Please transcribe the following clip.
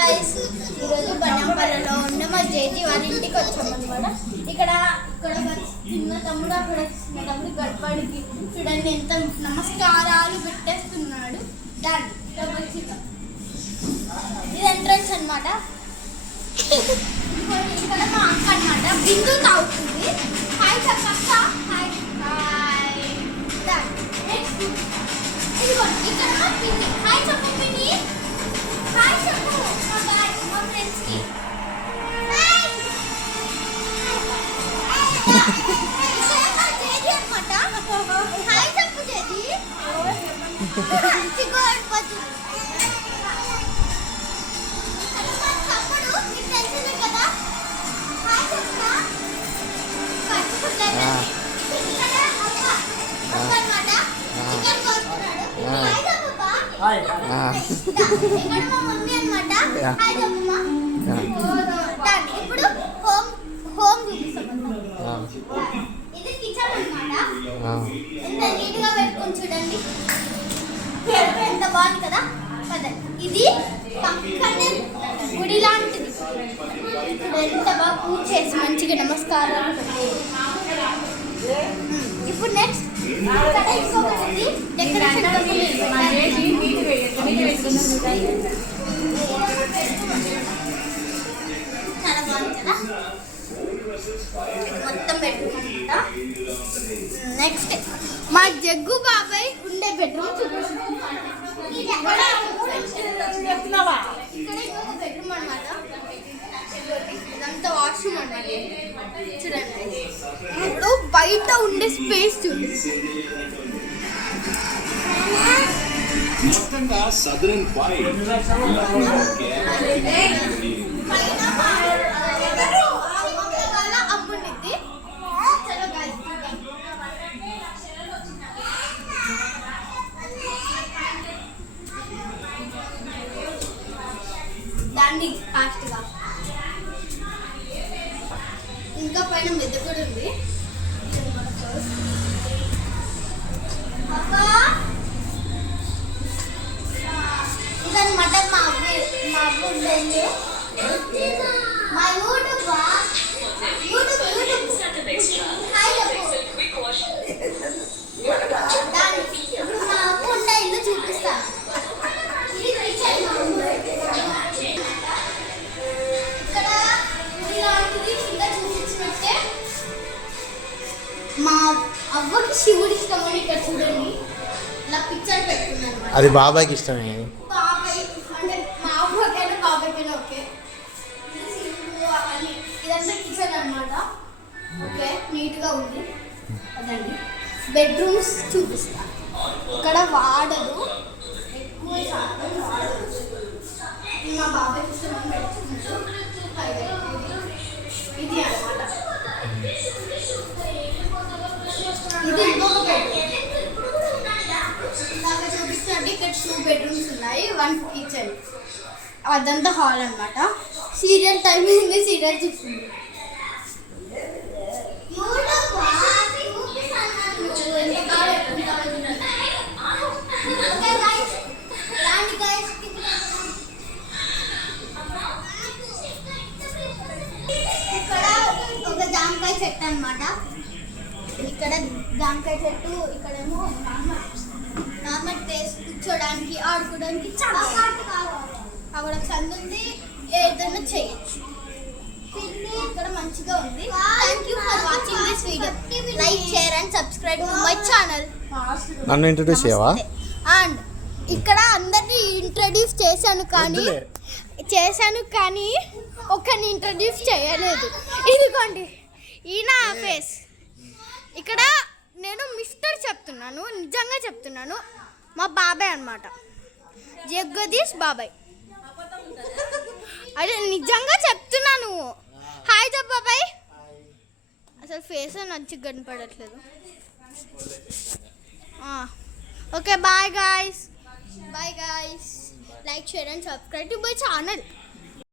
ఈరోజు బనాంపల్లిలో ఉన్న మా జేజీ వాళ్ళ ఇంటికి వచ్చామన్నమాట. ఇక్కడ చిన్న తమ్ముడు అక్కడ చిన్న తమ్ముడు గడపడికి చూడండి ఎంత నమస్కారాలు పెట్టేస్తున్నాడు. ఇది ఎంట్రన్స్ అనమాట. ఇక్కడ మా అక్క అనమాట బిందు తాగుతుంది. హాయ్ చెప్పక్క. Hi hi. ఇక్కడ మా పిన్ని. హాయ్ చెప్పు పిన్ని. హాయ్ చెప్పు మా ఫ్రెండ్స్ కి. హాయ్ చెప్పు జేజీ. ఇప్పుడు హోమ్ చూపిస్తాం. ఇది కిచెన్ అన్నమాట. ఎంత నీట్ గా పెట్టుకొని చూడండి ఎంత బాగుంది కదా. ఇది పక్కనే గుడి లాంటిది. ఎంత బాగా పూజ చేసి మంచిగా నమస్కారాలు. ఇప్పుడు నెక్స్ట్ ఇక్కడ ఇంకొకటి డెకరేషన్ చాలా బాగుంది కదా. మొత్తం పెట్టుకుంటా. నెక్స్ట్ మా జగ్గు బాబాయ్ ఉండే బెడ్రూమ్ చూపిస్తాం. ఇక్కడ ఇంకొక బెడ్రూమ్ అన్నమాట. ఇదంతా వాష్రూమ్ అన్నమాట. చూడండి ఇప్పుడు బయట ఉండే స్పేస్ చూడండి. మొత్తంగా సదరన్ అమ్ముండిద్ది. దాన్ని ఫాస్ట్గా ఇంకా పైన మెద్ద కూడా ఉంది. ఇదన్నమాట మా అబ్బు ఉండేది. మా యూట్యూబ్ హాయ్ ఇప్పుడు మా అబ్బు ఉండే ఇల్లు చూపిస్తాను. ఇది కిచెన్. ఇక్కడ ఇలాంటిది కింద చూపించినట్టే మా అవ్వకి శివుడు ఇష్టమని ఇక్కడ చూడండి ఇలా పిక్చర్ పెట్టుకున్నాను. అది బాబాయ్కి ఇష్టమే. బాబాయ్ అంటే మా అవ్వకైనా బాబాయ్కైనా ఓకే. అవన్నీ ఇదంతా కిచెన్ అనమాట. ఓకే నీట్గా ఉంది. అదండి బెడ్రూమ్స్ చూపిస్తా. ఇక్కడ వాడదు ఎక్కువ శాతం వాడదు. మా బాబాయ్కి ఇష్టమని పెట్టుకున్నాడు. ఇది అనమాట. ఇది ఇంకొక బెడ్రూమ్. నాకు చూపిస్తున్నట్టు ఇక్కడ 2 బెడ్రూమ్స్ ఉన్నాయి. 1 కిచెన్. అదంతా హాల్ అనమాట. సీరియల్ టైం అయింది. సీరియల్ చూస్తుంది. ఇక్కడ ఒక జామకాయ చెట్టు అనమాట. ఇక్కడ జామకాయ చెట్టు. ఇక్కడేమో నార్మల్ ప్లేస్ కూర్చోడానికి ఆడుకోవడానికి చాలా అక్కడ సందు ఉంది. ఏదైనా చేయొచ్చు. ఇక్కడ మంచిగా ఉంది. Thank you for watching this video. Like share and subscribe to my channel. నన్ను ఇంట్రడ్యూస్ చేయవా? అండ్ ఇక్కడ అందరినీ ఇంట్రడ్యూస్ చేశాను కానీ ఒక్కరిని ఇంట్రడ్యూస్ చేయలేదు. ఇదిగోండి ఈయన ఫేస్. ఇక్కడ నేను మిస్టర్ చెప్తున్నాను, నిజంగా చెప్తున్నాను. మా బాబాయ్ అన్నమాట, జగదీష్ బాబాయ్. అదే నిజంగా చెప్తున్నాను. హాయ్ చెప్పు బాబాయ్. అసలు ఫేస్ మంచిగా కనపడట్లేదు. Okay bye guys. Like share and subscribe to my channel.